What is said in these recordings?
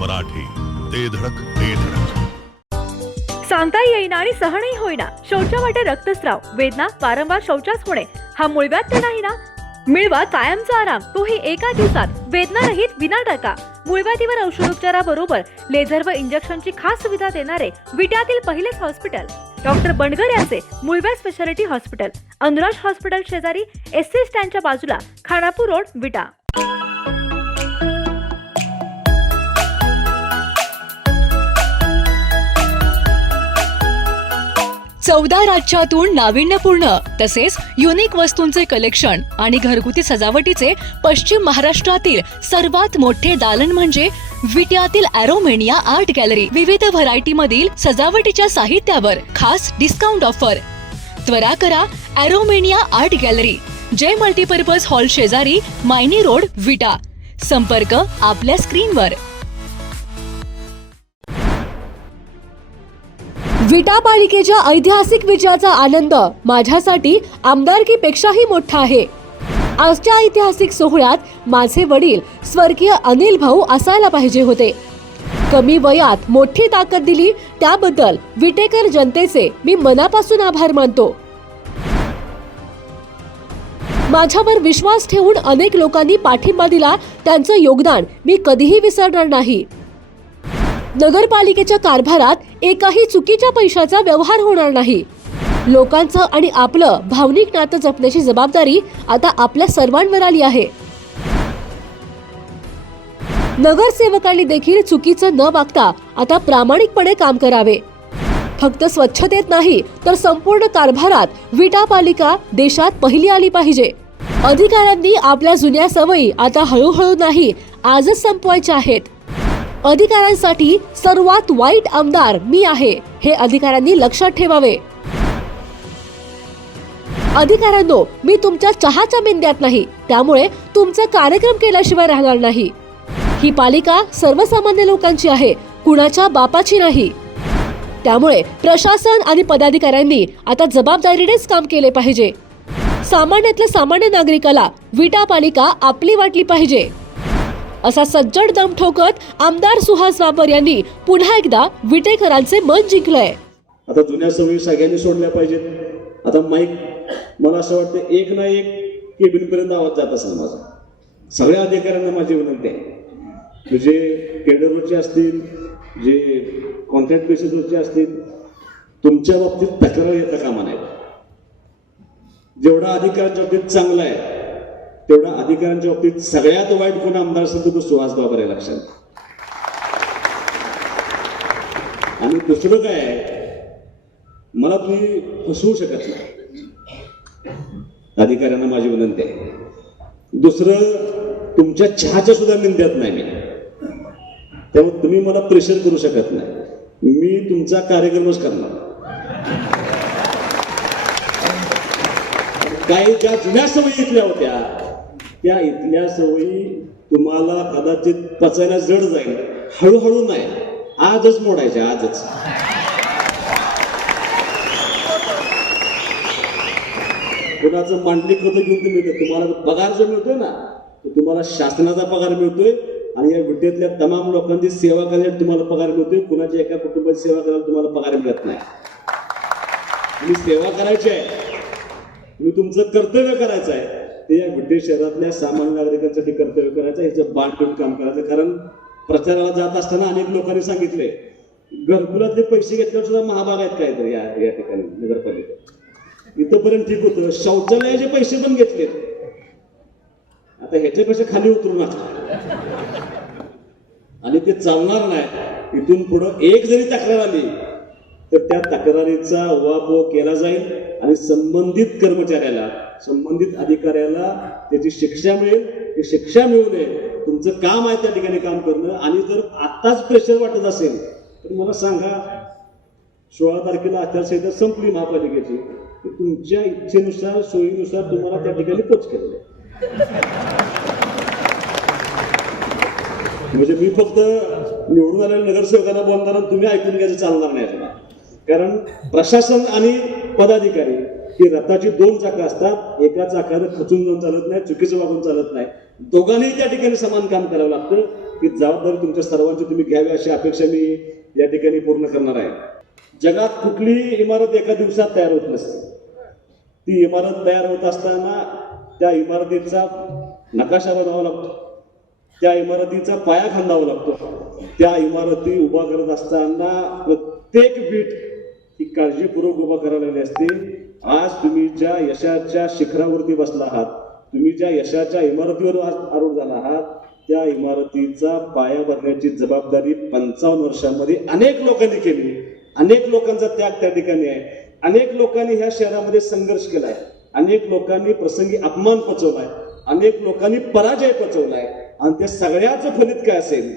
मराठी, ते धडक ते धडक. सांगता येईना आणि सहनही होईना, शौचा वाटे रक्तस्राव, वेदना, वारंवार शौचास होणे हा मूळव्याध तर नाही ना? मिळवा कायमचा आराम, तोही एका दिवसात, वेदना रहित, विना टाका. मूळव्याधीवर औषधोपचाराबरोबर लेझर व इंजेक्शनची खास सुविधा देणारे विट्यातील पहिलेच हॉस्पिटल डॉक्टर बंडगर यांचे मूळव्याध स्पेशालिटी हॉस्पिटल, अनुराज हॉस्पिटल शेजारी, एससी स्टँडच्या बाजूला, खानापूर रोड, विटा. चौदा राज्यातून नाविन्यपूर्ण तसेच युनिक वस्तूंचे कलेक्शन आणि घरगुती सजावटीचे पश्चिम महाराष्ट्रातील सर्वात मोठे दालन म्हणजे विट्यातील ॲरोमेनिया आर्ट गॅलरी. विविध व्हरायटी मधील सजावटीच्या साहित्यावर खास डिस्काउंट ऑफर. त्वरा करा, ॲरोमेनिया आर्ट गॅलरी, जय मल्टीपर्पज हॉल शेजारी, मायनी रोड, विटा. संपर्क आपल्या स्क्रीनवर. विटा पालिकेच्या ऐतिहासिक विजयाचा आनंद माझ्यासाठी आमदारकीपेक्षाही मोठा आहे. आजच्या ऐतिहासिक सोहळ्यात माझे वडील स्वर्गीय अनिल भाऊ असायला पाहिजे होते. कमी वयात मोठी ताकद दिली त्याबद्दल विटेकर जनतेचे मी मनापासून आभार मानतो. माझ्यावर विश्वास ठेवून अनेक लोकांनी पाठिंबा दिला, त्यांचं योगदान मी कधीही विसरणार नाही. नगरपालिकेच्या कारभारात एकाही चुकीच्या पैशाचा व्यवहार होणार नाही. लोकांचं आणि आपलं भावनिक नातं जपण्याची जबाबदारी आता आपल्या सर्वांवर आली आहे. नगरसेवकांनी देखील चुकीचं न वागता आता प्रामाणिकपणे काम करावे. फक्त स्वच्छतेत नाही तर संपूर्ण कारभारात विटा पालिका देशात पहिली आली पाहिजे. अधिकाऱ्यांनी आपल्या जुन्या सवयी आता हळूहळू नाही, आजच संपवायच्या आहेत. अधिकाऱ्यांसाठी सर्वात वाईट आमदार मी आहे हे अधिकाऱ्यांनी लक्षात ठेवावे. अधिकाऱ्यांनो, मी तुमच्या चहाच्या मेंद्यात नाही, त्यामुळे तुमचा कार्यक्रम केल्याशिवाय राहणार नाही. ही पालिका सर्वसामान्य लोकांची आहे, कुणाच्या बापाची नाही. त्यामुळे प्रशासन आणि पदाधिकाऱ्यांनी आता जबाबदारीनेच काम केले पाहिजे. सामान्यातल्या सामान्य नागरिकाला विटा पालिका आपली वाटली पाहिजे, असा सज्जड दम ठोकत आमदार सुहास बाबर यांनी पुन्हा एकदा विटेकरांचे मन जिंकलंय. आता जुन्या सवयी सगळ्यांनी सोडल्या पाहिजेत. आता माईक मला असं वाटतं एक ना एक केबिन पर्यंत आवाज जात असेल माझा. सगळ्या अधिकाऱ्यांना माझी विनंती आहे, जे केडरवरचे असतील, जे कॉन्ट्रॅक्ट बेसिसवरचे असतील, तुमच्या बाबतीत तक्रार येता कामा नये. जेवढा अधिकाऱ्यांच्या बाबतीत चांगला आहे तेवढा अधिकाऱ्यांच्या बाबतीत सगळ्यात वाईट कोण आमदार असेल तो सुहास बाबर आहे, लक्षात. आणि दुसरं काय, मला तुम्ही फसवू शकत नाही, अधिकाऱ्यांना माझी विनंती आहे. दुसरं, तुमच्या चहाच्या सुद्धा निंद्यात नाही मी, त्यामुळे तुम्ही मला प्रेशर करू शकत नाही. मी तुमचा कार्यक्रमच करणार. काही ज्या जुन्या सवयी इथल्या होत्या त्या इथल्या सवयी तुम्हाला कदाचित पचायला जड जाईल, हळूहळू नाही, आजच मोडायच्या, आजच. कोणाचं मांडलिक होतं घेऊन तुम्ही, तुम्हाला पगार जो मिळतोय ना तो तुम्हाला शासनाचा पगार मिळतोय आणि या विद्यार्थ्यातल्या तमाम लोकांची सेवा करायला तुम्हाला पगार मिळतोय. कुणाच्या एका कुटुंबाची सेवा करायला तुम्हाला पगार मिळत नाही. तुम्ही सेवा करायची आहे, तुम्ही तुमचं कर्तव्य करायचं आहे, ते या विटे शहरातल्या सामान्य नागरिकांसाठी कर्तव्य करायचं, ह्याचं बांधून काम करायचं. कारण प्रचाराला जात असताना अनेक लोकांनी सांगितले घरकुलातले पैसे घेतल्यावर सुद्धा महाभाग आहेत काय तर या ठिकाणी नगरपालिकेत. इथंपर्यंत ठीक होतं, शौचालयाचे पैसे पण घेतले. आता ह्याच्यापेक्षा खाली उतरू नका आणि ते चालणार नाही. इथून पुढं एक जरी तक्रार आली तर त्या तक्रारीचा उहापोह केला जाईल आणि संबंधित कर्मचाऱ्याला, संबंधित अधिकाऱ्याला त्याची शिक्षा मिळेल. ती शिक्षा मिळू नये, तुमचं काम आहे त्या ठिकाणी काम करणं. आणि जर आत्ताच प्रेशर वाटत असेल तर मला सांगा, 16 तारखेला आचारसंहिता संपली महापालिकेची, तुमच्या इच्छेनुसार, सोयीनुसार तुम्हाला त्या ठिकाणी पोच केलेलं आहे. म्हणजे मी फक्त निवडून आलेल्या नगरसेवकांना बोलताना तुम्ही ऐकून घ्यायचं चालणार नाही तुम्हाला. कारण प्रशासन आणि पदाधिकारी ही रथाची 2 चाकं असतात. एका चाकानं खचून जाऊन चालत नाही, चुकीचं वागून चालत नाही. दोघांनी त्या ठिकाणी समान काम करावं लागतं. ही जबाबदारी तुमच्या सर्वांची तुम्ही घ्यावी अशी अपेक्षा मी या ठिकाणी पूर्ण करणार आहे. जगात कुठलीही इमारत एका दिवसात तयार होत नसते. ती इमारत तयार होत असताना त्या इमारतीचा नकाशा बनवावा लागतो, त्या इमारतीचा पाया खांदावा लागतो, त्या इमारती उभा करत असताना प्रत्येक वीट ही काळजीपूर्वक उभा करायला असते. आज तुम्ही ज्या यशाच्या शिखरावरती बसला आहात, तुम्ही ज्या यशाच्या इमारतीवर आज आरूढ झाला आहात, त्या इमारतीचा पाया भरण्याची जबाबदारी 55 वर्षांमध्ये अनेक लोकांनी केली. अनेक लोकांचा त्याग त्या ठिकाणी आहे. अनेक लोकांनी ह्या शहरामध्ये संघर्ष केलाय. अनेक लोकांनी प्रसंगी अपमान पचवलाय. अनेक लोकांनी पराजय पचवलाय. आणि त्या सगळ्याचं फलित काय असेल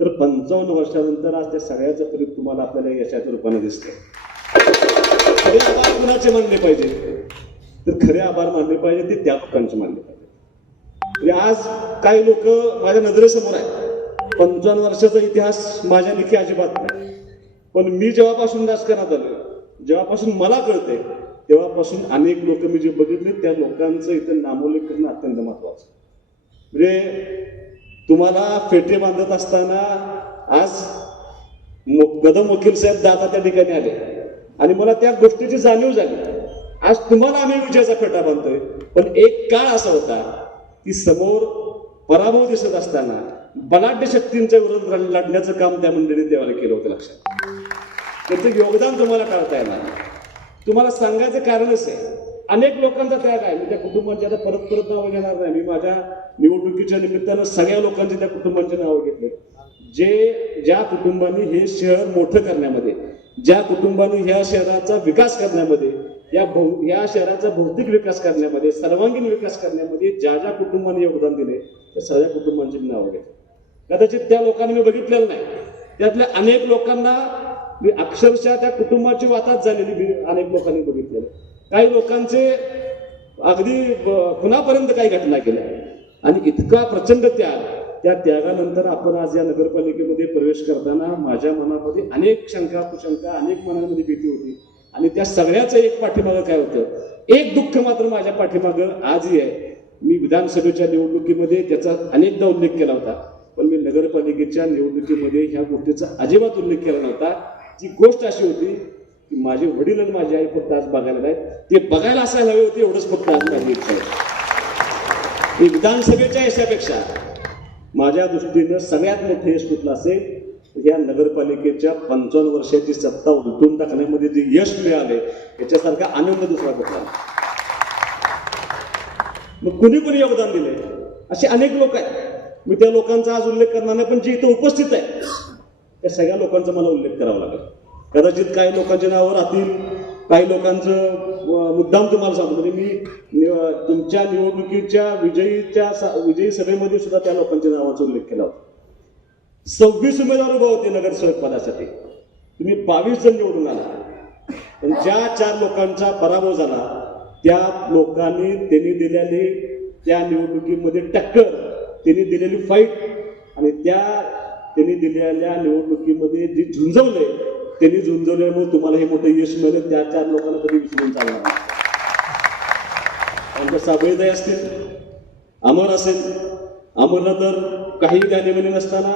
तर 55 वर्षानंतर आज त्या सगळ्याचं फलित तुम्हाला आपल्याला यशाच्या रूपाने दिसतंय. खरे आभार कुणाचे मानले पाहिजे तर खरे आभार मानले पाहिजे ते त्या लोकांचे मानले पाहिजे. म्हणजे आज काही लोक माझ्या नजरेसमोर आहेत. 55 वर्षाचा इतिहास माझ्या लिखी अजिबात नाही. पण मी जेव्हापासून राजकारणात आलो, जेव्हापासून मला कळते तेव्हापासून अनेक लोक मी जे बघितले त्या लोकांचं इथं नामोल्लेख करणं अत्यंत महत्वाचं. म्हणजे तुम्हाला फेटे बांधत असताना आज कदम वकील साहेब दादा त्या ठिकाणी आले आणि मला त्या गोष्टीची जाणीव झाली. आज तुम्हाला आम्ही विजयाचा फेटा बांधतोय. पण एक काळ असा होता की समोर पराभव दिसत असताना बलाढ्य शक्तींच्या विरोधात लढण्याचं काम त्या मंडळीने तेव्हा केलं होतं. लक्षात त्याचं योगदान तुम्हाला टाळता येणार. तुम्हाला सांगायचं कारणच आहे अनेक लोकांचा त्याग आहे. मी त्या कुटुंबांची आता परत परत नावं घेणार नाही. मी माझ्या निवडणुकीच्या निमित्तानं सगळ्या लोकांची त्या कुटुंबांची नावं घेतली. ज्या कुटुंबांनी हे शहर मोठं करण्यामध्ये, ज्या कुटुंबांनी ह्या शहराचा विकास करण्यामध्ये, या शहराचा भौतिक विकास करण्यामध्ये, सर्वांगीण विकास करण्यामध्ये ज्या कुटुंबांनी योगदान दिले त्या सगळ्या कुटुंबांची नावं घेतली. कदाचित त्या लोकांनी मी बघितलेलं नाही. त्यातल्या अनेक लोकांना मी अक्षरशः त्या कुटुंबाची वाताच झालेली अनेक लोकांनी बघितलेलं. काही लोकांचे अगदी खुनापर्यंत काही घटना केल्या आणि इतका प्रचंड त्याग. त्या त्यागानंतर आपण आज या नगरपालिकेमध्ये प्रवेश करताना माझ्या मनामध्ये अनेक शंका कुशंका, अनेक मनामध्ये भीती होती. आणि त्या सगळ्याचं एक पाठीमागं काय होतं, एक दुःख मात्र माझ्या पाठीमागं आजही आहे. मी विधानसभेच्या निवडणुकीमध्ये त्याचा अनेकदा उल्लेख केला होता, पण मी नगरपालिकेच्या निवडणुकीमध्ये ह्या गोष्टीचा अजिबात उल्लेख केला नव्हता. ती गोष्ट अशी होती की माझे वडील आणि माझी आई फक्त आज बघायला नाहीत, ते बघायला असायला हवे होते. एवढंच फक्त आज माझी इच्छा आहे. मी विधानसभेच्या यशापेक्षा माझ्या दृष्टीनं सगळ्यात मोठं यश कुठलं असेल या नगरपालिकेच्या 55 वर्षाची सत्ता उलटून टाकण्यामध्ये जे यश मिळाले याच्यासारखा आनंद दुसरा कुठला. मग कुणी कुणी योगदान दिले असे अनेक लोक आहेत. मी त्या लोकांचा आज उल्लेख करणार नाही, पण जे इथं उपस्थित आहे त्या सगळ्या लोकांचा मला उल्लेख करावा लागेल. कदाचित काही लोकांची नावं राहतील, काही लोकांचं मुद्दाम तुम्हाला सांगतो. म्हणजे मी तुमच्या निवडणुकीच्या विजयी सभेमध्ये सुद्धा त्या लोकांच्या नावाचा उल्लेख केला होता. 26 उमेदवार उभे होते नगरसेवक पदासाठी. तुम्ही 22 जण निवडून आला. पण ज्या 4 लोकांचा पराभव झाला त्या लोकांनी त्यांनी दिलेली त्या निवडणुकीमध्ये टक्कर, त्यांनी दिलेली फाईट आणि त्यांनी दिलेल्या निवडणुकीमध्ये जी झुंजवले त्यांनी झुंजवल्यामुळे तुम्हाला हे मोठं यश मिळालं. त्या 4 लोकांना कधी विसरून चालणार नाही. आमच्या साबळेताई असतील, अमर असेल. अमरला तर काही गाणेमणी नसताना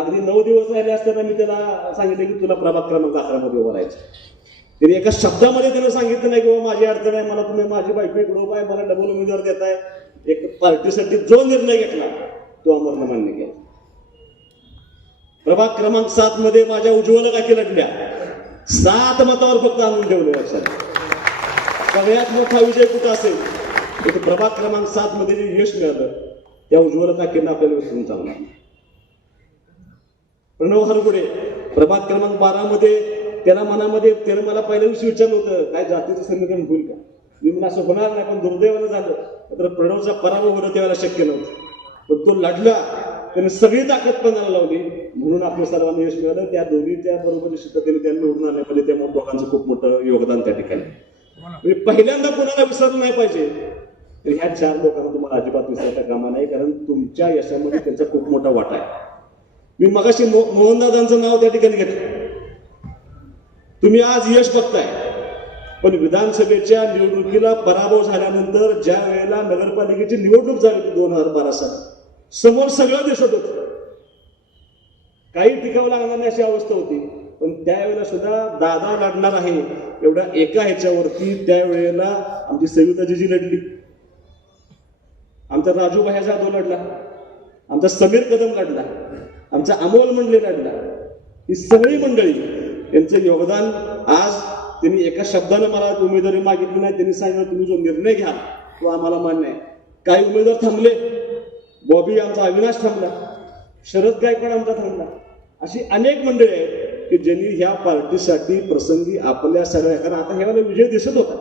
अगदी 9 दिवस राहिले असताना मी त्याला सांगितलं की तुला प्रभाग क्रमांक 11 मध्ये उभं राहायचं. त्याने एका शब्दामध्ये त्यानं सांगितलं नाही की बाबा माझी अडचण आहे, मला तुम्ही माझी बायको इकडं उभा आहे, मला डबल उमेदवार देताय. एक पार्टीसाठी जो निर्णय घेतला तो अमरनं मान्य केला. प्रभाग क्रमांक 7 मध्ये माझ्या उज्ज्वल काकी लढल्या. 7 मतावर फक्त आणून ठेवले. लक्षात सगळ्यात मोठा विजय कुठं असेल तर प्रभाग क्रमांक 7 मध्ये जे यश मिळालं त्या उज्ज्वल काकींना आपल्याला विसरून चालणार. प्रणव हरगुडे प्रभाग क्रमांक 12 मध्ये त्याला मला पहिल्या दिवशी विचारलं होतं काय जातीचं समीकरण होईल का. मी म्हणून असं होणार नाही, पण दुर्दैवानं झालं. तर प्रणवचा पराभव होणं त्यावेळेला शक्य नव्हतं, पण तो लढला. त्याने सगळी ताकद पणाला लावली म्हणून आपल्या सर्वांना यश मिळालं. त्या दोन्हीच्या बरोबर सुद्धा त्यांनी निवडून आल्यामध्ये त्या दोघांचं खूप मोठं योगदान त्या ठिकाणी. म्हणजे पहिल्यांदा कोणाला विसरलं नाही पाहिजे तर ह्या 4 लोकांना तुम्हाला अजिबात विसरता कामा नाही, कारण तुमच्या यशामध्ये त्यांचा खूप मोठा वाटा आहे. मी मगाशी मोहनदादांचं नाव त्या ठिकाणी घेतलं. तुम्ही आज यश बघताय, पण विधानसभेच्या निवडणुकीला पराभव झाल्यानंतर ज्या वेळेला नगरपालिकेची निवडणूक झाली होती 2012 साली, समोर सगळं दिसत होतं. काही टिकावं लागणार नाही अशी अवस्था होती. पण त्यावेळेला सुद्धा दादा लढणार आहे एवढ्या एका ह्याच्यावरती त्यावेळेला आमची सविताजी लढली, आमचा राजू भाया जाधव लढला, आमचा समीर कदम लढला, आमचा अमोल मंडले लढला. ही सगळी मंडळी यांचं योगदान आज त्यांनी एका शब्दानं मला उमेदवारी मागितली नाही. त्यांनी सांगितलं तुम्ही जो निर्णय घ्या तो आम्हाला मान्य आहे. काही उमेदवार थांबले, बॉबी आमचा अविनाश थांबला, शरद गायकवाड आमचा थांबला. अशी अनेक मंडळी आहेत की ज्यांनी ह्या पार्टीसाठी प्रसंगी आपल्या सगळ्या, कारण आता ह्याला विजय दिसत होता,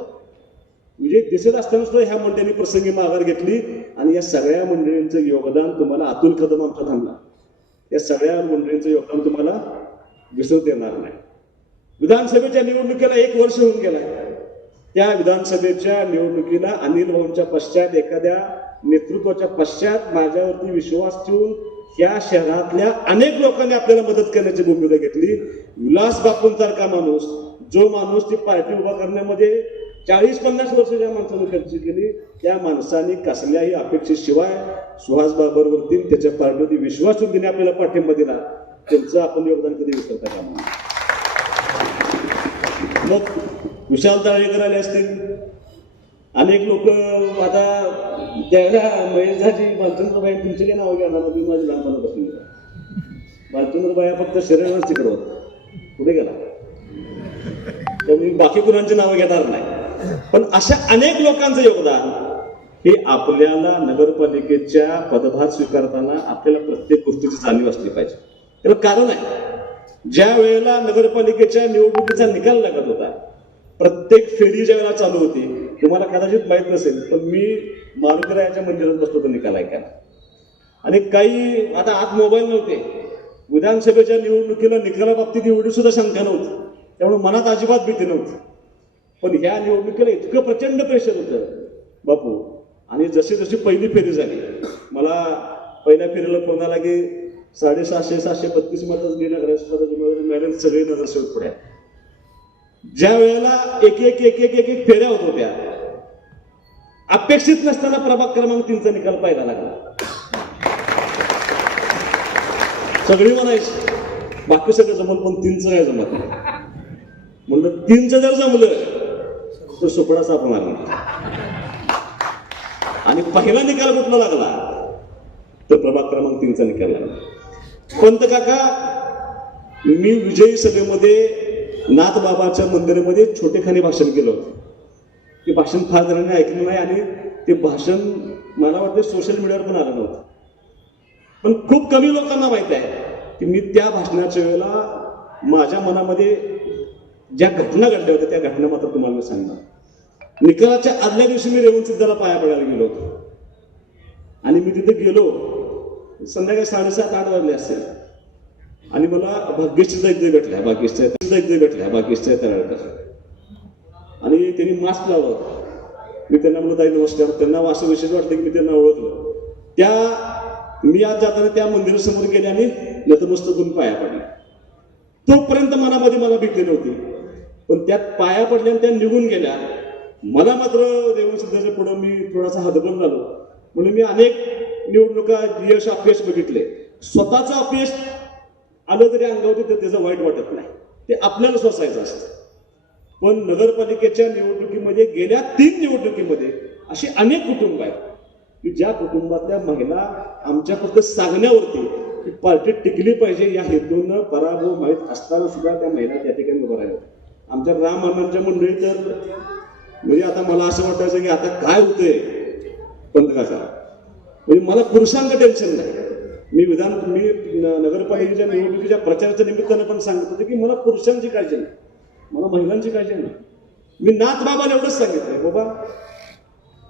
विजय दिसत असताना सुद्धा ह्या मंडळींनी प्रसंगी माघार घेतली. आणि या सगळ्या मंडळींचं योगदान तुम्हाला, अतुल कदम आमचा थांबला, या सगळ्या मंडळींचं योगदान तुम्हाला विसरता येणार नाही. विधानसभेच्या निवडणुकीला 1 वर्ष होऊन गेला. त्या विधानसभेच्या निवडणुकीला अनिल भाऊंच्या पश्चात, एखाद्या नेतृत्वाच्या पश्चात माझ्यावरती विश्वास ठेवून या शहरातल्या अनेक लोकांनी आपल्याला मदत करण्याची भूमिका घेतली. विलास बापूंसारखा माणूस, जो माणूस ती पार्टी उभा करण्यामध्ये 40-50 वर्ष ज्या माणसाने खर्च केली, त्या माणसाने कसल्याही अपेक्षेशिवाय सुहास बाबरवरती त्याच्या पार्टीवरती विश्वास ठेवून तिने आपल्याला पाठिंबा दिला. त्यांचं आपण योगदान कधी विसरता कामा नये. मग विशाल तळेकर आले असतील, अनेक लोक आता त्यावेळेला महेशजी बालचंद्रबाई तुमचे काही नाव घेणार तुम्ही माझी लहानपणापासून बालचंद्रबाई फक्त शरीरालाच तिकडं होता, पुढे गेला, त्यामुळे बाकी कुणांची नावं घेणार नाही. पण अशा अनेक लोकांचं योगदान हे आपल्याला नगरपालिकेच्या पदभार स्वीकारताना आपल्याला प्रत्येक गोष्टीची जाणीव असली पाहिजे. त्याला कारण आहे, ज्या वेळेला नगरपालिकेच्या निवडणुकीचा निकाल लागत होता, प्रत्येक फेरी ज्या वेळेला चालू होती, तुम्हाला कदाचित माहित नसेल पण मी मारुतीरायाच्या मंदिरात बसलो होतो निकाल ऐकायला. आणि काही आता आत मोबाईल नव्हते, विधानसभेच्या निवडणुकीला निकालाबाबतीत एवढी सुद्धा शंका नव्हती, त्यामुळे मनात अजिबात भीती नव्हती. पण ह्या निवडणुकीला इतकं प्रचंड प्रेशर होतं बापू. आणि जशी जशी पहिली फेरी झाली, मला पहिल्या फेरीला फोन आला की 732 मतच मी नगराध्यक्षपदाची मिळाले, सगळे नगरसेवक पुढे. ज्या वेळेला एक एक फेऱ्या होत होत्या, अपेक्षित नसताना प्रभाग क्रमांक 3चा निकाल पाहायला लागला. सगळी म्हणायची बाकी सगळं जमल पण 3चं काय जमत नाही. म्हणलं 3चं जर जमलं तर सुपडा साप होणार. आणि पहिला निकाल कुठला लागला तर प्रभाग क्रमांक 3चा निकाल लागला. पंत काका, मी विजयी सभेमध्ये नाथबाबाच्या मंदिरामध्ये छोटेखानी भाषण केलं होतं. ते भाषण फार जणांनी ऐकलं नाही आणि ते भाषण मला वाटतं सोशल मीडियावर पण आलं नव्हतं. पण खूप कमी लोकांना माहिती आहे की मी त्या भाषणाच्या वेळेला माझ्या मनामध्ये ज्या घटना घडल्या होत्या त्या घटना मात्र तुम्हाला मी सांगणार. निकालाच्या आदल्या दिवशी मी रेवण सिद्धाला पाया पडायला गेलो होतो आणि मी तिथे गेलो संध्याकाळी 7:30-8 वाजले असेल आणि मला भाग्यश्री दैत्य भेटल्या, भाग्यश्री तळेकर, आणि त्यांनी मास्क लावला होता. मी त्यांना म्हणलं ताई नमस्कार. त्यांना असं विशेष वाटलं की मी त्यांना ओळखलं. मी आज जाताना त्या मंदिरासमोर गेले आणि नतमस्तक होऊन पाया पडले. तोपर्यंत मनामध्ये मला भीती नव्हती, पण त्यात पाया पडल्या आणि त्या निघून गेल्या. मला मात्र देवसिद्धाच्या पुढं मी थोडासा हतबल झालो. म्हणून मी अनेक निवडणुका यश अपयश बघितले. स्वतःचं अपयश आलं तरी अंगावरती तर त्याचं वाईट वाटत नाही, ते आपल्याला सोसायचं असतं. पण नगरपालिकेच्या निवडणुकीमध्ये गेल्या 3 निवडणुकीमध्ये अशी अनेक कुटुंब आहेत की ज्या कुटुंबातल्या महिला आमच्या फक्त सांगण्यावरती की पार्टी टिकली पाहिजे या हेतून पराभव माहीत असताना सुद्धा त्या महिला त्या ठिकाणी उभं राहिल्या. आमच्या रामअण्णांच्या मंडळी तर म्हणजे आता मला असं वाटायचं की आता काय होतंय पंतकाचा, म्हणजे मला पुरुषांचं टेन्शन नाही. मी नगरपालिकेच्या निवडणुकीच्या प्रचाराच्या निमित्तानं पण सांगत होते की मला पुरुषांची काळजी नाही, मला महिलांची काळजी नाही. मी नाथबाबाला एवढंच सांगितलंय, बाबा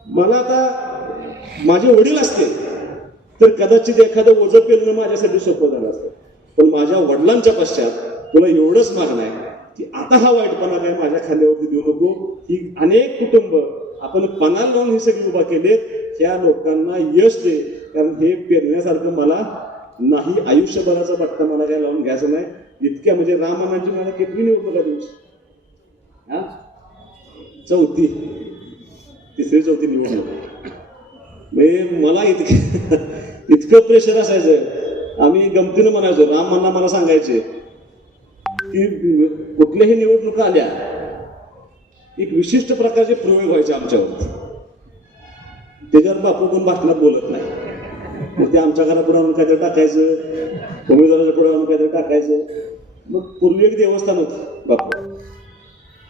मला आता माझे वडील असते तर कदाचित एखादं ओझं पेलणं माझ्यासाठी सोपं झालं असतं, पण माझ्या वडिलांच्या पश्चात तुला एवढंच मागणं आहे की आता हा वाईटपणा काय माझ्या खांद्यावरती देऊ नको. ही अनेक कुटुंब आपण पणाला लावून ही सगळी उभा केलेत, त्या लोकांना यश दे, कारण हे पेरण्यासारखं मला नाही, आयुष्यभराचा बट्टा मला काय लावून घ्यायचं नाही. इतक्या म्हणजे रामअण्णांची मला किती निवडणुका दिवस, 3री-4थी निवडणूक, म्हणजे मला इतकं प्रेशर असायचं आम्ही गमतीनं म्हणायचो, राम मला सांगायचे की कुठल्याही निवडणुका आल्या एक विशिष्ट प्रकारचे प्रयोग व्हायचे आमच्यावर, त्याच्यावर बापू कोण भाषणात बोलत नाही, मग ते आमच्या घरापुढे आणून काहीतरी टाकायचं, उमेदवाराच्या पुढे आणून काहीतरी टाकायचं. मग पूर्वी एक देवस्थान होतं बापू,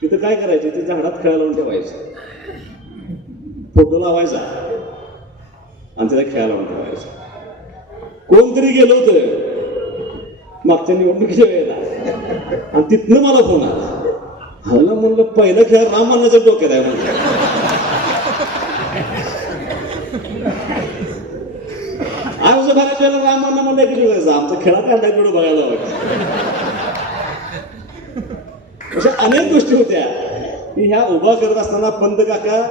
तिथं काय करायचे, ते झाडात खेळायला लावून ठेवायचं, फोटो लावायचा आणि त्याला खेळायला लावून ठेवायचा. कोणतरी गेलो होतं मागच्या निवडणुकीच्या वेळेला आणि तिथनं मला फोन आला, हल्ला म्हणलं पहिला खेळ रामानाच्या डोक्यात आहे म्हणजे. आज बऱ्याच वेळेला रामाना म्हणलं की बघायचं आमचा खेळा काढलाय थोडं बघायला हवं. अशा अनेक गोष्टी होत्या की ह्या उभा करत असताना पंत काका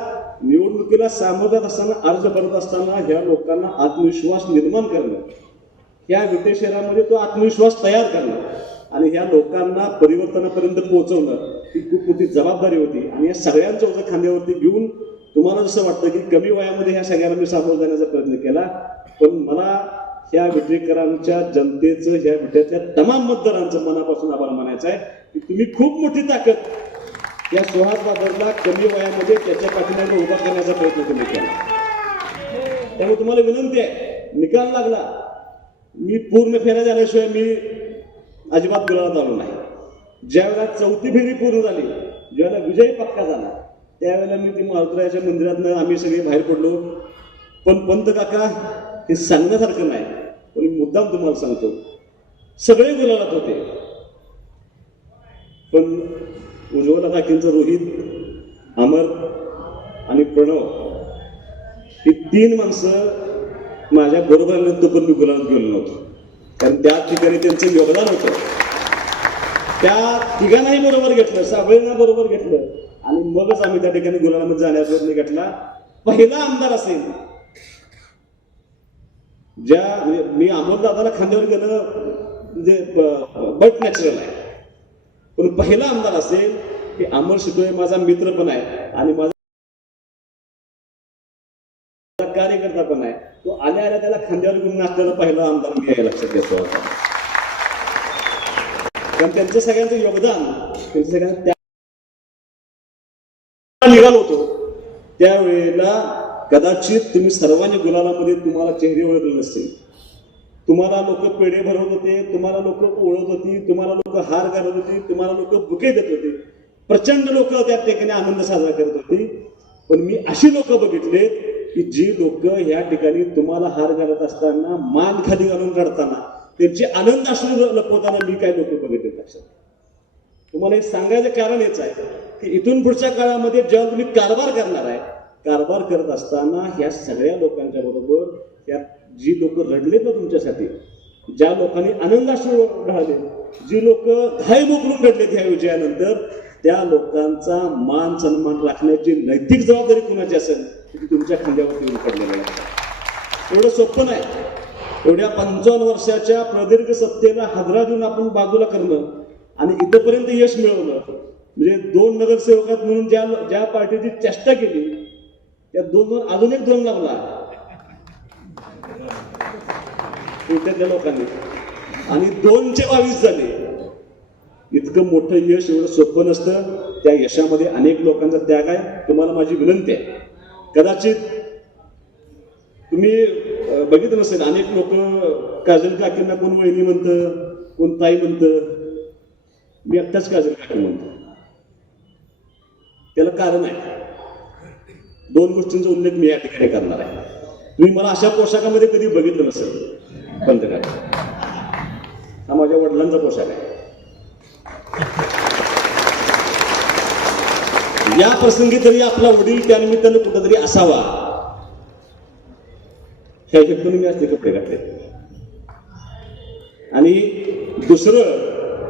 निवडणुकीला सामोरं जात असताना, अर्ज करत असताना ह्या लोकांना आत्मविश्वास निर्माण करणं, ह्या विटे शहरामध्ये तो आत्मविश्वास तयार करणं आणि ह्या लोकांना परिवर्तनापर्यंत पोहोचवणं ही खूप मोठी जबाबदारी होती. आणि या सगळ्यांचं ओझं खांद्यावरती घेऊन तुम्हाला जसं वाटतं की कमी वयामध्ये ह्या सगळ्यांना मी सामोरं जाण्याचा प्रयत्न केला, पण मला ह्या विटेकरांच्या जनतेचं, ह्या विट्याच्या तमाम मतदारांचं मनापासून आभार मानायचं आहे की तुम्ही खूप मोठी ताकद या सुहास बाबरला कमी वयामध्ये त्याच्या पाठीमागे उभा करण्याचा प्रयत्न तुम्ही केला. त्यामुळे तुम्हाला विनंती आहे, निकाल लागला, मी पूर्ण फेऱ्या झाल्याशिवाय मी अजिबात गुलाबात आलो नाही. ज्यावेळेला 4थी फेरी पूर्ण झाली, ज्यावेळेला विजय पक्का झाला, त्यावेळेला मी ती मारुतीरायाच्या मंदिरातनं आम्ही सगळे बाहेर पडलो. पण पंत काका हे सांगण्यासारखं नाही, पण मी मुद्दाम तुम्हाला सांगतो, सगळे गुलाबात होते, पण उज्ज्वला काकींचं रोहित, अमर आणि प्रणव ही 3 माणसं माझ्या बरोबर आल्यानंतर पण मी गुलाबात गेलो नव्हतो, कारण त्या ठिकाणी त्यांचं योगदान होतं. त्या तिघांनाही बरोबर घेतलं, साबळेंना बरोबर घेतलं आणि मगच आम्ही त्या ठिकाणी गुलाबामध्ये जाण्याचा प्रयत्न घेतला. पहिला आमदार असेल ज्या, म्हणजे मी अमोलदादाला खांद्यावर गेलं म्हणजे बट नॅचरल आहे, पण पहिला आमदार असेल की अमर शितोळे माझा मित्र पण आहे आणि माझा कार्यकर्ता पण आहे. तो आल्या त्याला खांद्यावर घेऊन नाचलेला पहिला आमदार मी आहे, लक्षात घेतो. कारण त्यांचं सगळ्यांचं योगदान, त्यांचं सगळ्यांचं त्या निघालो होतो त्यावेळेला कदाचित तुम्ही सर्वांनी गुलालामध्ये तुम्हाला चेहरे ओळखले नसतील. तुम्हाला लोक पेढे भरवत होते, तुम्हाला लोक ओळखत होती, तुम्हाला लोक हार घालत होती, तुम्हाला लोक बुके देत होते, प्रचंड लोक त्या ठिकाणी आनंद साजरा करत होती. पण मी अशी लोक बघितले की जी लोक ह्या ठिकाणी तुम्हाला हार घालत असताना, मान खाली घालून रडताना, त्यांची आनंद अश्रू लपवताना मी काही लोक बघितले. लक्षात तुम्हाला हे सांगायचं कारण हेच आहे की इथून पुढच्या काळामध्ये जेव्हा तुम्ही कारभार करणार आहे, कारभार करत असताना ह्या सगळ्या लोकांच्या बरोबर या जी लोक रडलेत ना तुमच्यासाठी, ज्या लोकांनी आनंदाश्रू ढाळले, जी लोक घाई मोकळून रडलेत ह्या विजयानंतर, त्या लोकांचा मान सन्मान राखण्याची नैतिक जबाबदारी कुणाची असेल ती तुमच्या खांद्यावरती येऊन पडलेली आहे. एवढं सोपं नाही. एवढ्या 55 वर्षाच्या प्रदीर्घ सत्तेला हादरा देऊन आपण बाजूला करणं आणि इथपर्यंत यश मिळवणं, म्हणजे 2 नगरसेवकात म्हणून ज्या पार्टीची चेष्टा केली त्या 2 अजून एक 2 लावला त्या लोकांनी आणि 2चे 22 झाले. इतकं मोठं यश एवढं सोपं नसतं. त्या यशामध्ये अनेक लोकांचा त्याग आहे. तुम्हाला माझी विनंती आहे, कदाचित तुम्ही बघितलं नसेल, अनेक लोक काजल काकींना कोण वहिनी म्हणतं, कोण ताई म्हणतं, मी आत्ताच काजल काकी म्हणतो. त्याला कारण आहे. 2 गोष्टींचा उल्लेख मी या ठिकाणी करणार आहे. तुम्ही मला अशा पोशाखामध्ये कधी बघितलं नसेल. पंतप्रधान हा माझ्या वडिलांचा पोशाख आहे. या प्रसंगी तरी आपला वडील त्यानिमित्तानं कुठंतरी असावा ह्या हेतून मी असले कपडे घातले. आणि दुसरं,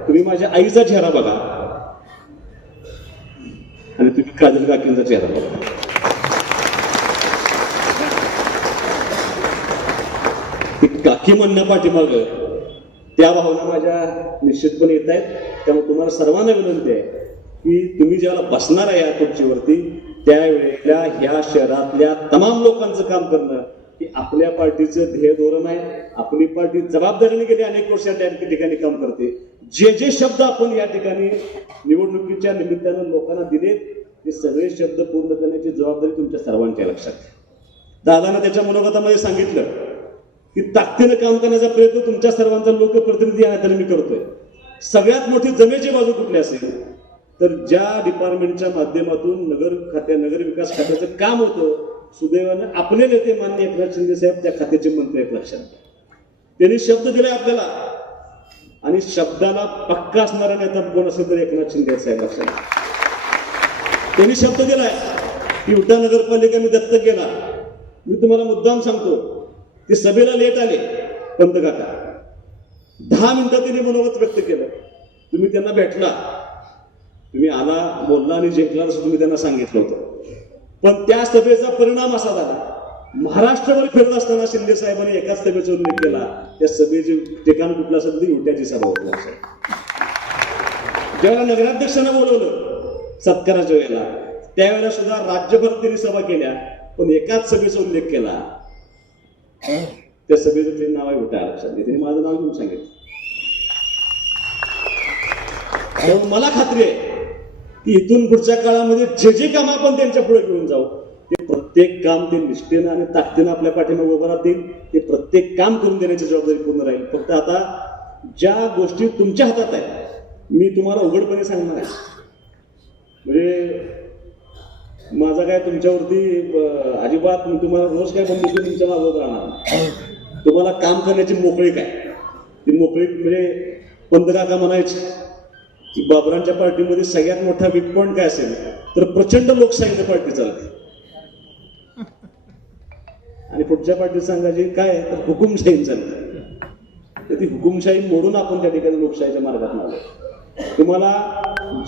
तुम्ही माझ्या आईचा चेहरा बघा आणि तुम्ही काजल काकींचा चेहरा बघा. ती काकी म्हणण्या पाठीमाग त्या भावना माझ्या निश्चितपणे येत आहेत. त्यामुळे तुम्हाला सर्वांना विनंती आहे की तुम्ही ज्यावेळेला बसणार आहे या खुर्चीवरती त्यावेळेला ह्या शहरातल्या तमाम लोकांचं काम करणं ही आपल्या पार्टीचं ध्येय धोरण आहे. आपली पार्टी जबाबदारीने गेली अनेक वर्ष त्या ठिकाणी काम करते. जे जे शब्द आपण या ठिकाणी निवडणुकीच्या निमित्तानं लोकांना दिलेत ते सगळे शब्द पूर्ण करण्याची जबाबदारी तुमच्या सर्वांच्या लक्षात आहे. दादानं त्याच्या मनोगतामध्ये सांगितलं की ताकदीनं काम करण्याचा प्रयत्न तुमच्या सर्वांचा लोकप्रतिनिधी आहे तर मी करतोय. सगळ्यात मोठी जमेची बाजू कुठली असेल तर ज्या डिपार्टमेंटच्या माध्यमातून नगर विकास खात्याचं काम होतं सुदैवानं आपले नेते माननीय एकनाथ शिंदे साहेब त्या खात्याचे मंत्री आहेत. लक्षात त्यांनी शब्द दिलाय आपल्याला आणि शब्दाला पक्का असणारा नेता कोण असेल तर एकनाथ शिंदे साहेब. लक्षात त्यांनी शब्द दिलाय की उटा नगरपालिका मी दत्तक घेणार. मी तुम्हाला मुद्दाम सांगतो ते सभेला लेट आले पंत काका 10 मिनिटं त्यांनी मनोगत व्यक्त केलं. तुम्ही त्यांना भेटला, तुम्ही आला बोलला आणि जिंकला असं तुम्ही त्यांना सांगितलं होतं. पण त्या सभेचा परिणाम असा झाला महाराष्ट्रभर फिरत असताना शिंदे साहेबांनी एकाच सभेचा उल्लेख केला. त्या सभेचे ठिकाण कुठलं असेल ती उट्याची सभा होती. ज्यावेळेला नगराध्यक्षांना बोलवलं सत्काराच्या वेळेला त्यावेळेला सुद्धा राज्यभर त्यांनी सभा केल्या पण एकाच सभेचा उल्लेख केला. त्या सभेचं ते नाव आहे उठा. लक्षात त्यांनी माझं नाव घेऊन सांगितलं. मला खात्री आहे की इथून पुढच्या काळामध्ये जे जे काम आपण त्यांच्या पुढे घेऊन जाऊ ते प्रत्येक काम ते निष्ठेनं आणि ताकदीनं आपल्या पाठीमागे उभं राहतील. ते प्रत्येक काम करून देण्याची जबाबदारी पूर्ण राहील. फक्त आता ज्या गोष्टी तुमच्या हातात आहेत मी तुम्हाला उघडपणे सांगणार आहे. म्हणजे माझा काय तुमच्यावरती अजिबात मी तुम्हाला रोज काय बंद तुमच्या मागवत राहणार. तुम्हाला काम करण्याची मोकळी काय ती मोकळी म्हणजे पंत काका म्हणायची की बाबरांच्या पार्टीमध्ये सगळ्यात मोठा वीक पॉइंट काय असेल तर प्रचंड लोकशाहीची पार्टी चालते आणि पुढच्या पार्टी सांगायची काय तर हुकुमशाही चालते. तर ती हुकुमशाही मोडून आपण त्या ठिकाणी लोकशाहीच्या मार्गात आलो. तुम्हाला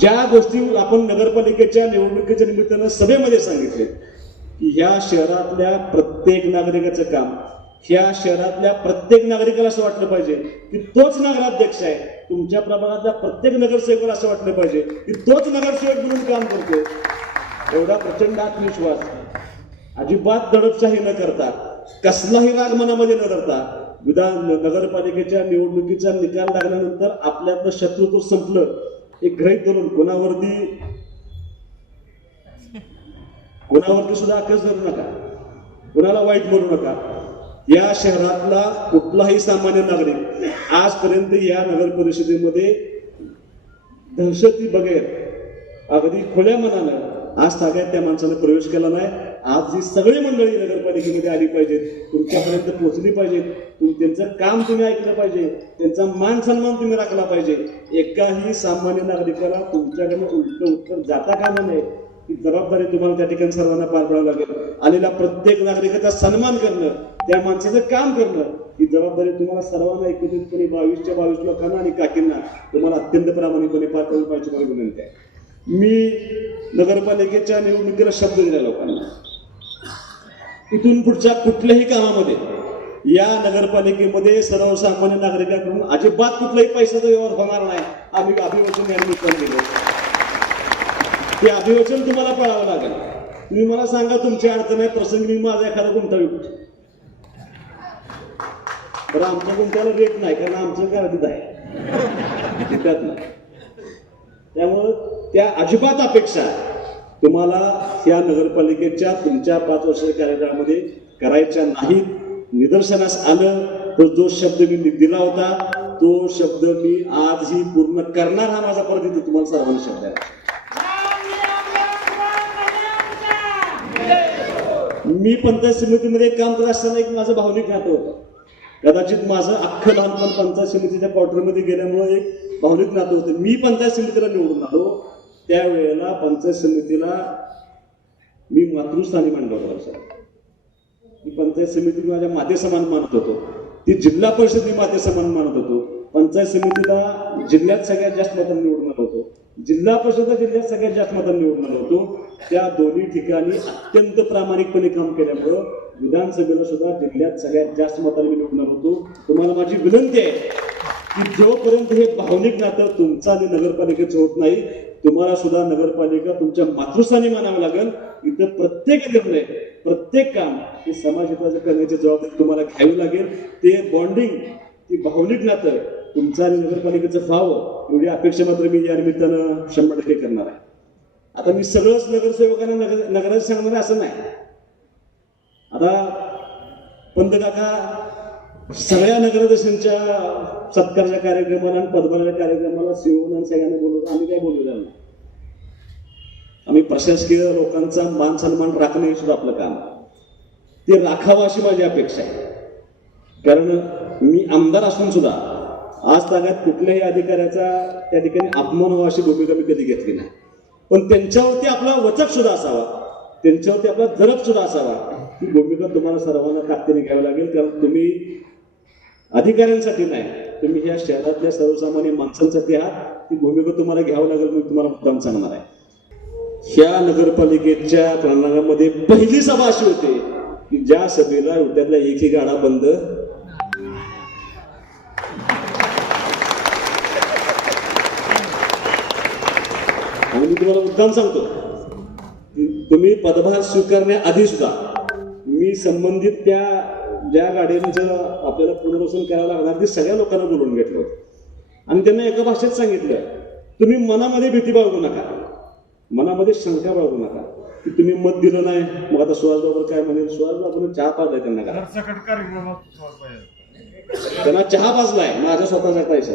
ज्या गोष्टी आपण नगरपालिकेच्या निवडणुकीच्या निमित्तानं सभेमध्ये सांगितले की ह्या शहरातल्या प्रत्येक नागरिकाचं काम ह्या शहरातल्या प्रत्येक नागरिकाला असं वाटलं पाहिजे की तोच नगराध्यक्ष आहे. तुमच्या प्रभागातल्या प्रत्येक नगरसेवकाला असं वाटलं पाहिजे की तोच नगरसेवक म्हणून काम करतो. एवढा प्रचंड आत्मविश्वास अजिबात दडपशाही न करता कसलाही राग मनामध्ये न धरता नगरपालिकेच्या निवडणुकीचा निकाल लागल्यानंतर आपल्यातलं शत्रुत्व संपलं एक गृहीत धरून कोणावरती सुद्धा आकस धरू नका, कोणाला वाईट बोलू नका. या शहरातला कुठलाही सामान्य नागरिक आजपर्यंत या नगर परिषदेमध्ये दहशती बगैर अगदी खुल्या मनानं आज ताग्यात त्या माणसाने प्रवेश केला नाही. आज ही सगळी मंडळी नगरपालिकेमध्ये आली पाहिजेत, तुमच्यापर्यंत पोहोचली पाहिजेत, त्यांचं काम तुम्ही ऐकलं पाहिजे, त्यांचा मान सन्मान तुम्ही राखला पाहिजे. एकाही सामान्य नागरिकाला तुमच्याकडनं उलट उत्तर जाता कामा नये ही जबाबदारी तुम्हाला त्या ठिकाणी सर्वांना पार पाडावं लागेल. आलेल्या प्रत्येक नागरिकाचा सन्मान करणं, त्या माणसाचं काम करणं ही जबाबदारी तुम्हाला सर्वांना एकत्रितपणे 22 लोकांना आणि काकींना तुम्हाला अत्यंत प्रामाणिकपणे पार पाडून पाहिजे मला विनंती आहे. मी नगरपालिकेच्या निवडणुकीला शब्द दिला लोकांना इथून पुढच्या कुठल्याही कामामध्ये या नगरपालिकेमध्ये सर्वसामान्य नागरिकांकडून अजिबात कुठलाही पैशाचा व्यवहार होणार नाही. आम्ही अभिवचन या निमित्तानं दिलं. ते अभिवचन तुम्हाला पाळावं लागेल. तुम्ही मला सांगा तुमची अडचण आहे प्रसंगी मी माझा एखादा गुंठा विकतो तर आमच्या गुंठ्याला रेट नाही कारण आमचं घरातीत आहे त्यात नाही. त्यामुळं त्या अजिबात अपेक्षा तुम्हाला या नगरपालिकेच्या तुमच्या 5 वर्षाच्या कार्यकाळामध्ये करायच्या नाहीत. निदर्शनास आलं तर जो शब्द मी दिला होता तो शब्द मी आजही पूर्ण करणार हा माझा परत इथे तुम्हाला सर्वांना शब्द आहे. मी पंचायत समितीमध्ये काम करत असताना एक माझं भावनिक नातं होतं. कदाचित माझं अख्खं लहानपण पंचायत समितीच्या क्वार्टरमध्ये गेल्यामुळे एक भावनिक नातं होतं. मी पंचायत समितीला निवडून आलो त्यावेळेला पंचायत समितीला मी मातृस्थानी मानलं होतं. मी पंचायत समिती माझ्या माते समान मानत होतो. ती जिल्हा परिषद मी माते समान मानत होतो. पंचायत समितीला जिल्ह्यात सगळ्यात जास्त मतांनी निवडून आलो होतो. जिल्हा परिषद जिल्ह्यात सगळ्यात जास्त मतांनी निवडून आलो होतो. त्या दोन्ही ठिकाणी अत्यंत प्रामाणिकपणे काम केल्यामुळं विधानसभेला सुद्धा जिल्ह्यात सगळ्यात जास्त मतांनी निवडून आलो होतो. तुम्हाला माझी विनंती आहे की जोपर्यंत हे भावनिक नातं तुमचं आणि नगरपालिकेचं होत नाही तुम्हाला सुद्धा नगरपालिका तुमच्या मातृस्थानी मानावं लागेल. इथं प्रत्येक निर्णय प्रत्येक काम हे समाजहिताचं करण्याची जबाबदारी तुम्हाला घ्यावी लागेल. ते बॉन्डिंग, ती भावनिक नातं तुमचं आणि नगरपालिकेचं व्हावं एवढी अपेक्षा मात्र मी या निमित्तानं 100% करणार आहे. आता मी सगळंच नगरसेवकांना नगराचं सांगणार आहे असं नाही. आता पंत काका सगळ्या नगराध्यक्षांच्या सत्कारच्या कार्यक्रमाला आणि पदभाराच्या कार्यक्रमाला शिवून सगळ्यांना बोलवतो. आम्ही काय बोलवलं नाही. आम्ही प्रशासकीय लोकांचा मान सन्मान राखणे हे सुद्धा आपलं काम, ते राखावं अशी माझी अपेक्षा आहे. कारण मी आमदार असून सुद्धा आज तागात कुठल्याही अधिकाऱ्याचा त्या ठिकाणी अपमान व्हावा अशी भूमिका मी कधी घेतली नाही. पण त्यांच्यावरती आपला वचक सुद्धा असावा, त्यांच्यावरती आपला धरप सुद्धा असावा. ही भूमिका तुम्हाला सर्वांना ताकदीने घ्यावी लागेल. कारण तुम्ही अधिकाऱ्यांसाठी नाही, तुम्ही ह्या शहरातल्या सर्वसामान्य माणसांसाठी आहात. ती भूमिका तुम्हाला घ्यावी लागेल. मी तुम्हाला मुद्दाम सांगणार आहे. ह्या नगरपालिकेच्या प्रणांगणामध्ये पहिली सभा अशी होती की ज्या सभेला विट्यातला एकही गाडा बंद आणि मी तुम्हाला मुद्दाम सांगतो, तुम्ही पदभार स्वीकारण्याआधी सुद्धा मी संबंधित त्या ज्या गाड्यांचं आपल्याला पुनर्वसन करायला लागणार ते सगळ्या लोकांना बोलवून घेतलं होतं आणि त्यांना एका भाषेत सांगितलं, तुम्ही मनामध्ये भीती बाळगू नका, मनामध्ये शंका बाळगू नका की तुम्ही मत दिलं नाही मग आता सुहासबाबा काय म्हणेल. सुहासबाबून चहा पाजलाय त्यांना करा, त्यांना चहा पाजलाय माझ्या स्वतःचा पैसा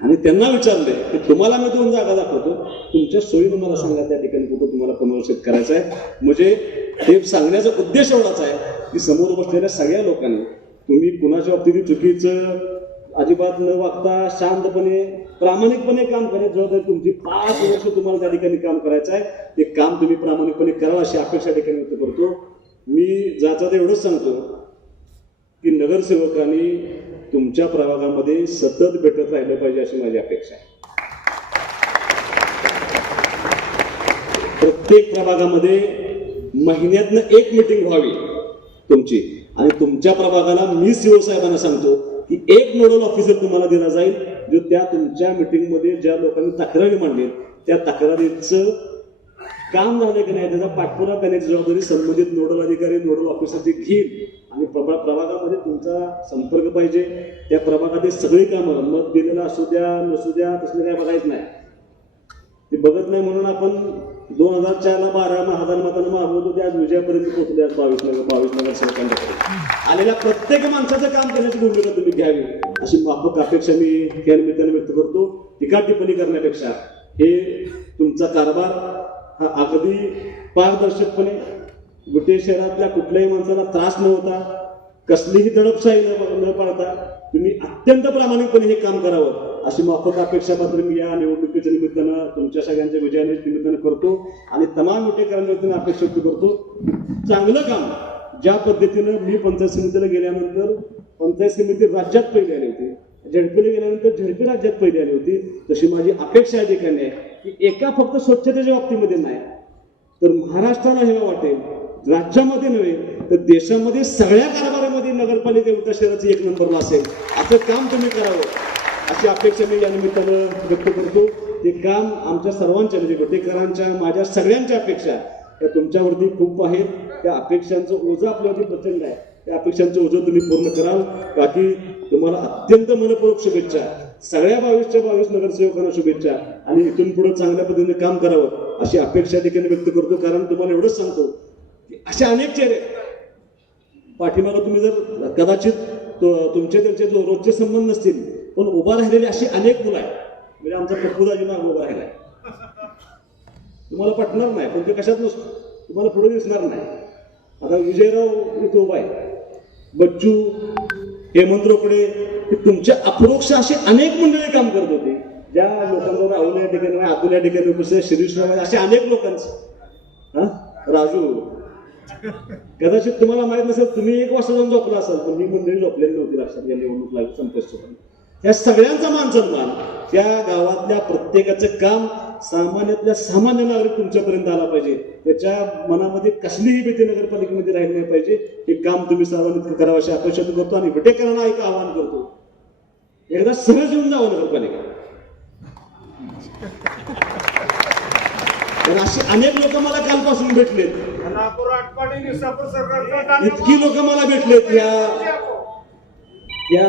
आणि त्यांना विचारले की तुम्हाला मी 2 जागा दाखवतो, तुमच्या सोयीनं मला सांगा त्या ठिकाणी कुठं तुम्हाला पुनर्वसित करायचं आहे. म्हणजे हे सांगण्याचा उद्देश एवढाच आहे की समोर बसलेल्या सगळ्या लोकांनी तुम्ही कुणाच्या बाबतीत चुकीचं अजिबात न वागता शांतपणे प्रामाणिकपणे काम करायचं जबाबदारी तुमची. 5 वर्ष तुम्हाला त्या ठिकाणी काम करायचं आहे. ते काम तुम्ही प्रामाणिकपणे करावं अशी अपेक्षा ठिकाणी व्यक्त करतो. मी जाता एवढंच सांगतो की नगरसेवकांनी तुमच्या प्रभागामध्ये सतत भेटत राहिलं पाहिजे अशी माझी अपेक्षा आहे. प्रत्येक प्रभागामध्ये महिन्यातनं 1 मीटिंग व्हावी तुमची आणि तुमच्या प्रभागाला मी सीओ साहेबांना सांगतो की 1 नोडल ऑफिसर तुम्हाला दिला जाईल जो त्या तुमच्या मीटिंगमध्ये ज्या लोकांनी तक्रारी मांडली त्या तक्रारीचं काम झालं की नाही त्याचा पाठपुरावा करण्याची जबाबदारी संबंधित नोडल अधिकारी नोडल ऑफिसरची घेईल आणि प्रभागामध्ये तुमचा संपर्क पाहिजे. त्या प्रभागातील सगळी कामं मत दिलेलं असू द्या नसू द्या तसलं काय बघायचं नाही. ते बघत नाही म्हणून आपण 2004ला 12,000 मतांना मागवतो ते आज विजयापर्यंत पोहोचले. आज 22 नगरसेवकांच्याकडे आलेल्या प्रत्येक माणसाचं काम करण्याची भूमिका तुम्ही घ्यावी अशी माफक अपेक्षा मी या निमित्ताने व्यक्त करतो. टीका टिप्पणी करण्यापेक्षा हे तुमचा कारभार हा अगदी पारदर्शकपणे विटे शहरातल्या कुठल्याही माणसाला त्रास न होता कसलीही दडपशाही न पाळता तुम्ही अत्यंत प्रामाणिकपणे हे काम करावं अशी माफक अपेक्षा मात्र मी या निवडणुकीच्या निमित्तानं तुमच्या सगळ्यांच्या विजयाच्या निमित्तानं करतो आणि तमाम विटेकरांच्या अपेक्षा व्यक्त करतो. चांगलं काम ज्या पद्धतीनं मी पंचायत समितीला गेल्यानंतर पंचायत समिती राज्यात पहिली आली होती, झडपीला गेल्यानंतर झडपी राज्यात पहिली आली होती, तशी माझी अपेक्षा या ठिकाणी आहे की एका फक्त स्वच्छतेच्या बाबतीमध्ये नाही तर महाराष्ट्राला हे वाटेल, राज्यामध्ये नव्हे तर देशामध्ये सगळ्या कारभारामध्ये नगरपालिका विकास शहराचं 1 नंबरला असेल असं काम तुम्ही करावं अशी अपेक्षा मी या निमित्तानं व्यक्त करतो. ते काम आमच्या सर्वांच्या म्हणजे विटेकरांच्या माझ्या सगळ्यांच्या अपेक्षा त्या तुमच्यावरती खूप आहेत. त्या अपेक्षांचं ओझं आपल्यावरती प्रचंड आहे. त्या अपेक्षांचं ओझं तुम्ही पूर्ण कराल. बाकी तुम्हाला अत्यंत मनपूर्वक शुभेच्छा. सगळ्या 22 नगरसेवकांना शुभेच्छा आणि इथून पुढे चांगल्या पद्धतीने काम करावं अशी अपेक्षा देखील व्यक्त करतो. कारण तुम्हाला एवढंच सांगतो की असे अनेक चेहरे पाठीमागं तुम्ही जर कदाचित तुमचे त्यांचे रोजचे संबंध नसतील पण उभा राहिलेले अशी अनेक मुलं आहेत. म्हणजे आमचा पप्पूदाजी माग उभा राहिलाय, तुम्हाला पटणार नाही पण ते कशात नसतो, तुम्हाला पुढे दिसणार नाही. आता विजयराव इथे उभा आहे, बच्चू, हेमंत रोकडे, तुमच्या अप्रोक्ष अशी अनेक मंडळी काम करत होती ज्या लोकांवर राहुल या ठिकाणी अतुल या ठिकाणी उपस्थित शिरीषराव असे अनेक लोकांचं राजू कदाचित तुम्हाला माहित नसेल, तुम्ही 1 वाजता जाऊन झोपला असाल पण ही मंडळी झोपलेली नव्हती. लक्षात या निवडणूक लागली संपेश्वर या सगळ्यांचा मान सन्मान त्या गावातल्या प्रत्येकाचं काम सामान्यातल्या सामान्य नागरिक तुमच्यापर्यंत आला पाहिजे. त्याच्या मनामध्ये कसलीही भीती नगरपालिकेमध्ये राहिली नाही पाहिजे. हे काम तुम्ही सर्वांनी करावं अशी अपेक्षा करतो आणि विटेकरांना एक आवाहन करतो, एकदा सहज येऊन जावं नगरपालिका. तर असे अनेक लोक मला कालपासून भेटलेत इतकी लोक मला भेटलेत या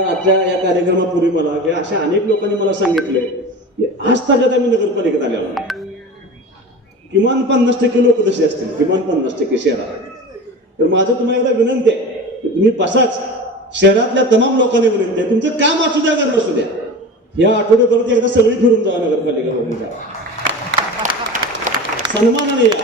कार्यक्रमापूर्वी मला किंवा अशा अनेक लोकांनी मला सांगितले की आज ताज्यात आम्ही नगरपालिकेत आलेलो नाही. किमान 50% लोक तसे असतील, किमान 50% शहरात. तर माझं तुम्हाला एकदा विनंती आहे की तुम्ही बसाच. शहरातल्या तमाम लोकांनी विनंती आहे, तुमचं काम असू द्या का नसू द्या, या आठवड्यापर्यंत एकदा सगळी फिरून जावा नगरपालिका. सन्मानाने या,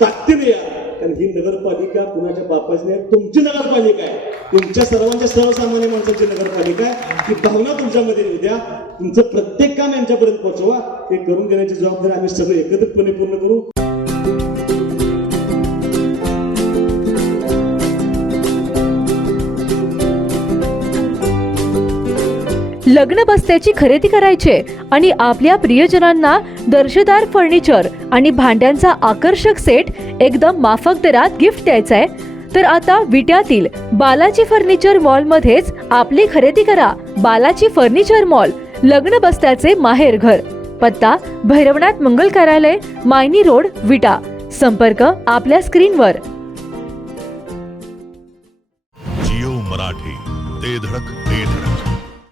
ताकदीने या, कारण ही नगरपालिका कुणाच्या बापाची नाही, तुमची नगरपालिका आहे. तुमच्या सर्वांच्या सर्वसामान्य माणसाची नगरपालिका आहे. ही भावना तुमच्यामध्ये येऊ द्या. तुमचं प्रत्येक काम यांच्यापर्यंत पोहोचवा. हे करून देण्याची जबाबदारी आम्ही सगळे एकत्रितपणे पूर्ण करू. लग्न बस्त्याची खरेदी करायचे आणि आपल्या प्रियजनांना दर्जेदार फर्निचर आणि भांड्यांचा आकर्षक सेट एकदम माफक दरात गिफ्ट द्यायचा आहे, तर आता विट्यातील बालाजी फर्निचर मॉल मध्येच आपली खरेदी करा. बालाजी फर्निचर मॉल, लग्न बस्त्याचे माहेर घर. पत्ता भैरवनाथ मंगल कार्यालय, मायनी रोड, विटा. संपर्क आपल्या स्क्रीनवर. जिओ मराठी, ते धडक ते धडक.